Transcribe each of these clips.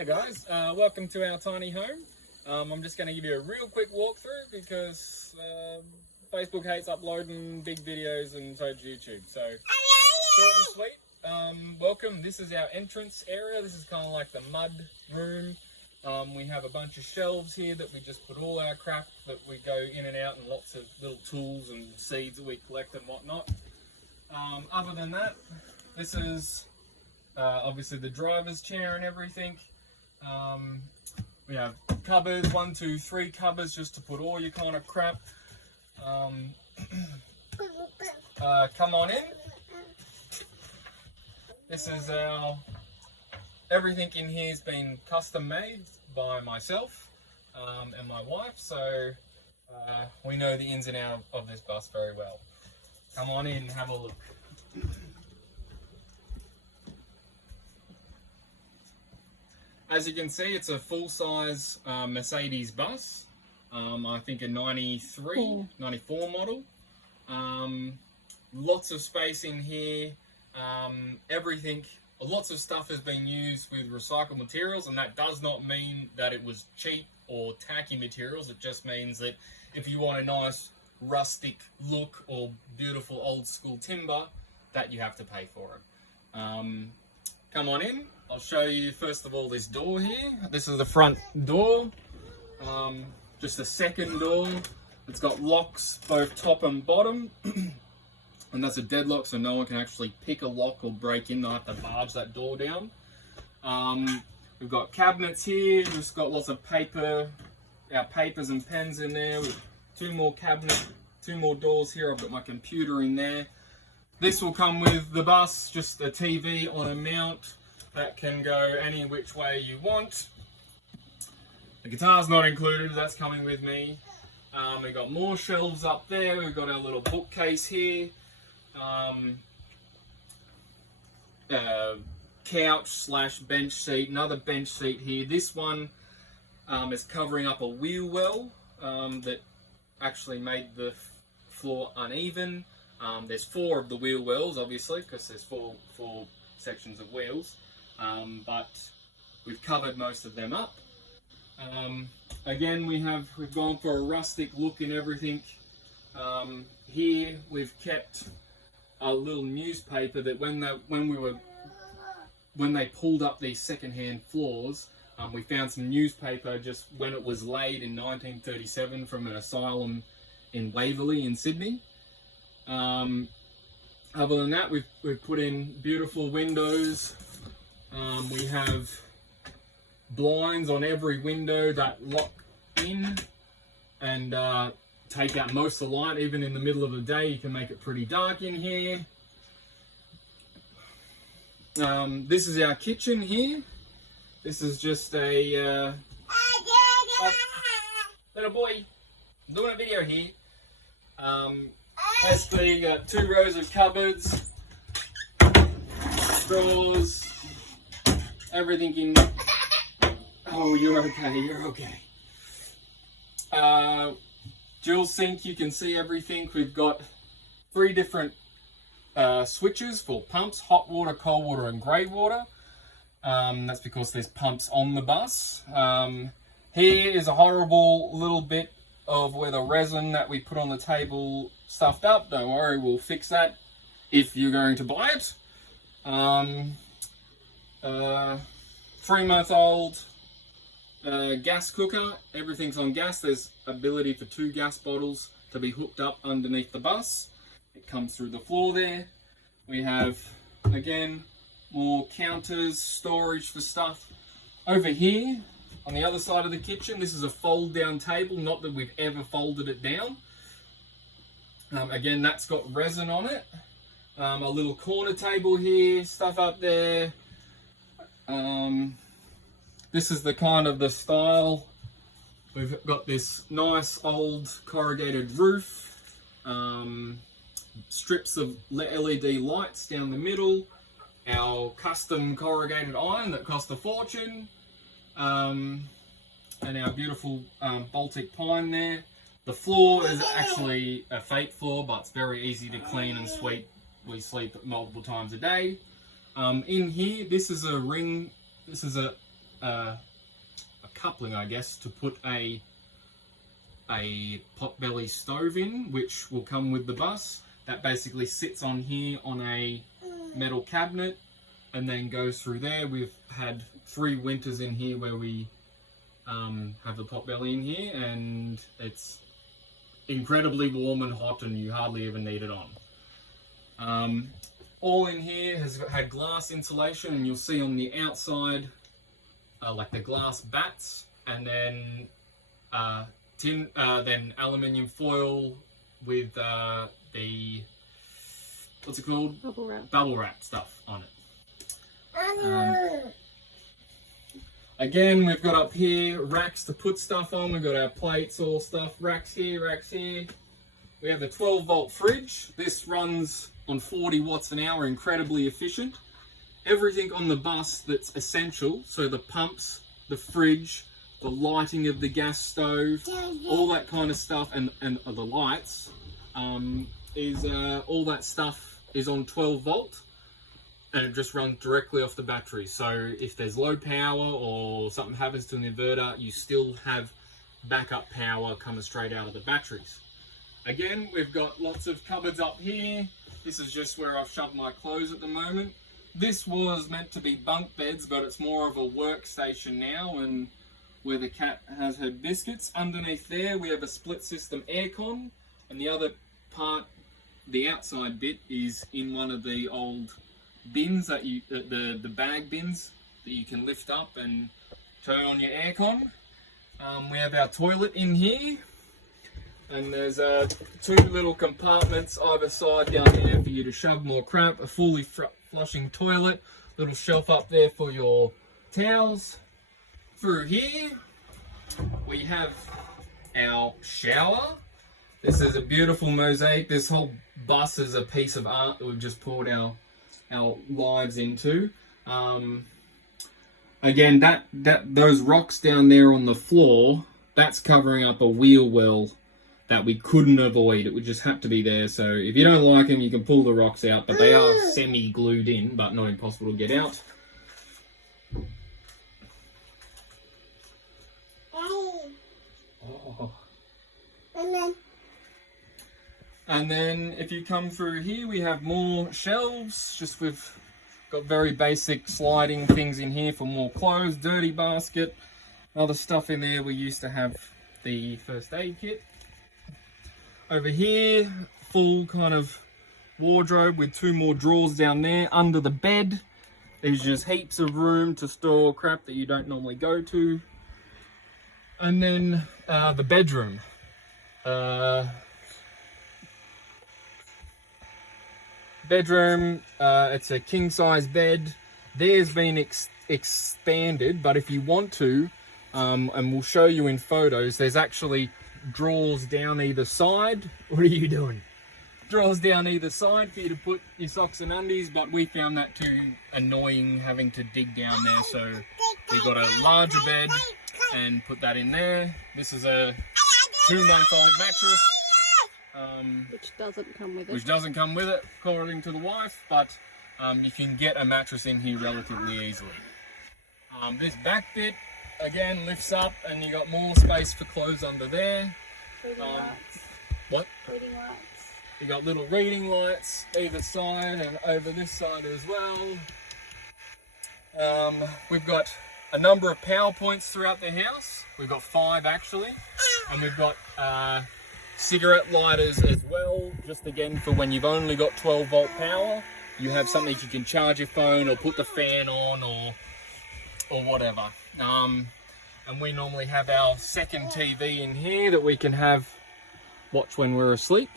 Hey guys, welcome to our tiny home. I'm just going to give you a real quick walkthrough because Facebook hates uploading big videos and so does YouTube. So short and sweet. Welcome. This is our entrance area. This is kind of like the mud room. We have a bunch of shelves here that we just put all our crap that we go in and out, and lots of little tools and seeds that we collect and whatnot. Other than that, this is obviously the driver's chair and everything. We have cupboards, 1, 2, 3 cupboards just to put all your kind of crap. Come on in. This is everything in here has been custom made by myself and my wife, so we know the ins and outs of this bus very well. Come on in and have a look. As you can see, it's a full-size Mercedes bus. I think a 93, 94 model. Lots of space in here. Everything, lots of stuff has been used with recycled materials, and that does not mean that it was cheap or tacky materials. It just means that if you want a nice rustic look or beautiful old school timber, that you have to pay for it. Come on in. I'll show you first of all this door here. This is the front door. Just a second door. It's got locks both top and bottom. And that's a deadlock, so no one can actually pick a lock or break in. They'll have to barge that door down. We've got cabinets here. Just got lots of paper, our papers and pens in there. With 2 more cabinets, 2 more doors here. I've got my computer in there. This will come with the bus, just a TV on a mount that can go any which way you want. The guitar's not included, that's coming with me. We've got more shelves up there. We've got our little bookcase here. Couch slash bench seat, another bench seat here. This one is covering up a wheel well that actually made the floor uneven. There's 4 of the wheel wells, obviously, because there's four sections of wheels, but we've covered most of them up. Again, we've gone for a rustic look and everything. Here we've kept a little newspaper that when they pulled up these second-hand floors, we found some newspaper just when it was laid in 1937 from an asylum in Waverley in Sydney. Other than that, we've put in beautiful windows. We have blinds on every window that lock in and take out most of the light. Even in the middle of the day, you can make it pretty dark in here. This is our kitchen here. This is just a little boy, I'm doing a video here. Basically, you got 2 rows of cupboards, drawers, everything in. Oh, you're okay. You're okay. Dual sink. You can see everything. We've got 3 different switches for pumps: hot water, cold water, and grey water. That's because there's pumps on the bus. Here is a horrible little bit of where the resin that we put on the table stuffed up. Don't worry, we'll fix that if you're going to buy it. 3-month-old gas cooker. Everything's on gas. There's ability for 2 gas bottles to be hooked up underneath the bus. It comes through the floor there. We have, again, more counters, storage for stuff. Over here, on the other side of the kitchen, this is a fold-down table. Not that we've ever folded it down. Again, that's got resin on it. A little corner table here, stuff up there. This is the kind of the style. We've got this nice old corrugated roof. Strips of LED lights down the middle. Our custom corrugated iron that cost a fortune. And our beautiful Baltic pine there. The floor is actually a fake floor, but it's very easy to clean and sweep. We sleep multiple times a day. In here, this is a ring. This is a a coupling, I guess, to put a potbelly stove in, which will come with the bus. That basically sits on here on a metal cabinet and then goes through there. We've had 3 winters in here where we have the potbelly in here, and it's incredibly warm and hot, and you hardly ever need it on. All in here has had glass insulation, and you'll see on the outside like the glass bats, and then then aluminium foil with the what's it called? Bubble wrap stuff on it. Again, we've got up here racks to put stuff on. We've got our plates, all stuff. Racks here, racks here. We have a 12-volt fridge. This runs on 40 watts an hour, incredibly efficient. Everything on the bus that's essential, so the pumps, the fridge, the lighting of the gas stove, all that kind of stuff, and the lights, all that stuff is on 12 volt. And it just runs directly off the battery. So if there's low power or something happens to an inverter, you still have backup power coming straight out of the batteries. Again, we've got lots of cupboards up here. This is just where I've shoved my clothes at the moment. This was meant to be bunk beds, but it's more of a workstation now, and where the cat has her biscuits. Underneath there, we have a split system aircon, and the other part, the outside bit, is in one of the old bins that you, the bag bins that you can lift up and turn on your aircon. We have our toilet in here, and there's 2 little compartments either side down here for you to shove more crap. A fully flushing toilet, little shelf up there for your towels. Through here we have our shower. This is a beautiful mosaic. This whole bus is a piece of art that we've just poured our lives into. Again, those rocks down there on the floor, that's covering up a wheel well that we couldn't avoid. It would just have to be there. So if you don't like them, you can pull the rocks out, but they are semi-glued in, but not impossible to get out. Oh. And then if you come through here, we have more shelves. Just we've got very basic sliding things in here for more clothes, dirty basket, other stuff in there. We used to have the first aid kit. Over here, full kind of wardrobe with 2 more drawers down there. Under the bed, there's just heaps of room to store crap that you don't normally go to. And then the bedroom. Bedroom, it's a king-size bed. There's been expanded, but if you want to, and we'll show you in photos, there's actually drawers down either side. What are you doing? Drawers down either side for you to put your socks and undies, but we found that too annoying having to dig down there, so we got a larger bed and put that in there. This is a 2-month-old mattress. Which doesn't come with it. Which doesn't come with it, according to the wife, but you can get a mattress in here relatively easily. This back bit, again, lifts up, and you got more space for clothes under there. Reading lights. What? Reading lights. You got little reading lights either side and over this side as well. We've got a number of power points throughout the house. We've got 5 actually, and we've got cigarette lighters as well, just again for when you've only got 12 volt power. You have something you can charge your phone or put the fan on or whatever. And we normally have our second TV in here that we can watch when we're asleep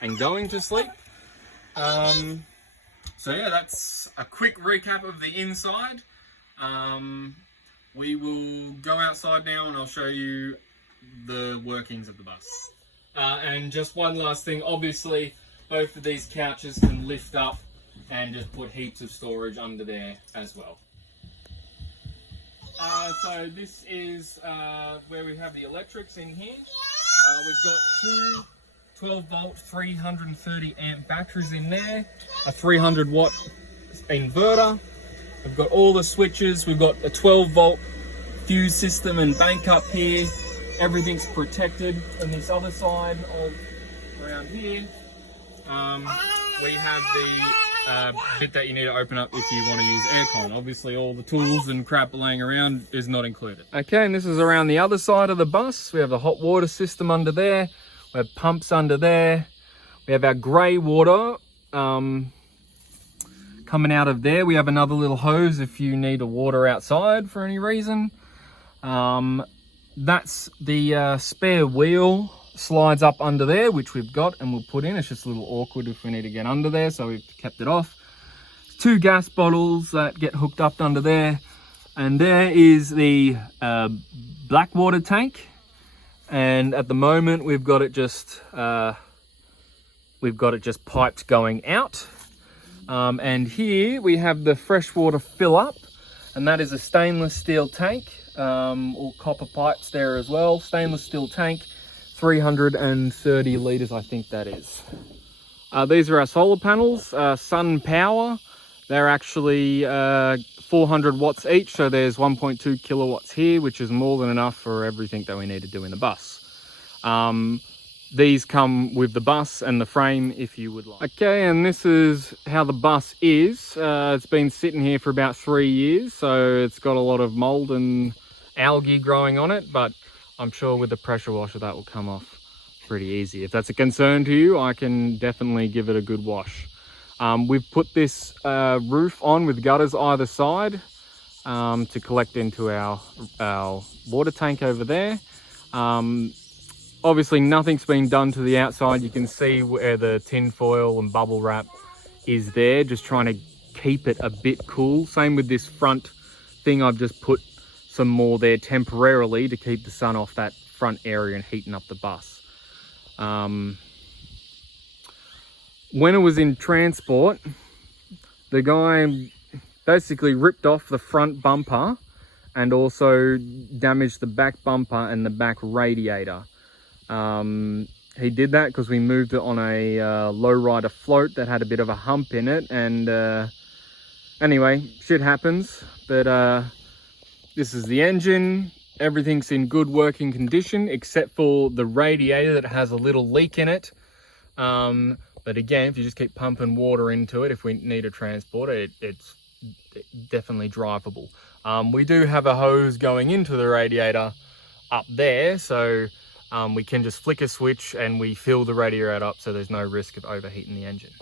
and going to sleep. So yeah, that's a quick recap of the inside. We will go outside now and I'll show you the workings of the bus. And just one last thing, obviously both of these couches can lift up and just put heaps of storage under there as well. So this is where we have the electrics in here. We've got 2 12 volt 330 amp batteries in there, a 300 watt inverter, We've got all the switches. We've got a 12-volt fuse system and bank up here. Everything's protected. On this other side of around here, we have the bit that you need to open up if you want to use aircon. Obviously all the tools and crap laying around is not included. Okay, and this is around the other side of the bus. We have the hot water system under there. We have pumps under there. We have our grey water coming out of there. We have another little hose if you need to water outside for any reason. That's the spare wheel slides up under there, which we've got and we'll put in. It's just a little awkward if we need to get under there, so we've kept it off. 2 gas bottles that get hooked up under there, and there is the black water tank. And at the moment we've got it just piped going out. And here we have the freshwater fill up, and that is a stainless steel tank, or copper pipes there as well. Stainless steel tank, 330 litres I think that is. These are our solar panels, Sun Power. They're actually 400 watts each, so there's 1.2 kilowatts here, which is more than enough for everything that we need to do in the bus. These come with the bus and the frame if you would like. Okay, and this is how the bus is. It's been sitting here for about 3 years, so it's got a lot of mold and algae growing on it, but I'm sure with the pressure washer that will come off pretty easy. If that's a concern to you, I can definitely give it a good wash. We've put this roof on with gutters either side to collect into our water tank over there. Obviously nothing's been done to the outside. You can see where the tin foil and bubble wrap is there, just trying to keep it a bit cool. Same with this front thing, I've just put some more there temporarily to keep the sun off that front area and heating up the bus. When it was in transport, the guy basically ripped off the front bumper and also damaged the back bumper and the back radiator. He did that because we moved it on a lowrider float that had a bit of a hump in it, and anyway, shit happens. But this is the engine. Everything's in good working condition except for the radiator that has a little leak in it. But again, if you just keep pumping water into it, if we need to transport it, it's definitely drivable. We do have a hose going into the radiator up there, so we can just flick a switch and we fill the radiator up so there's no risk of overheating the engine.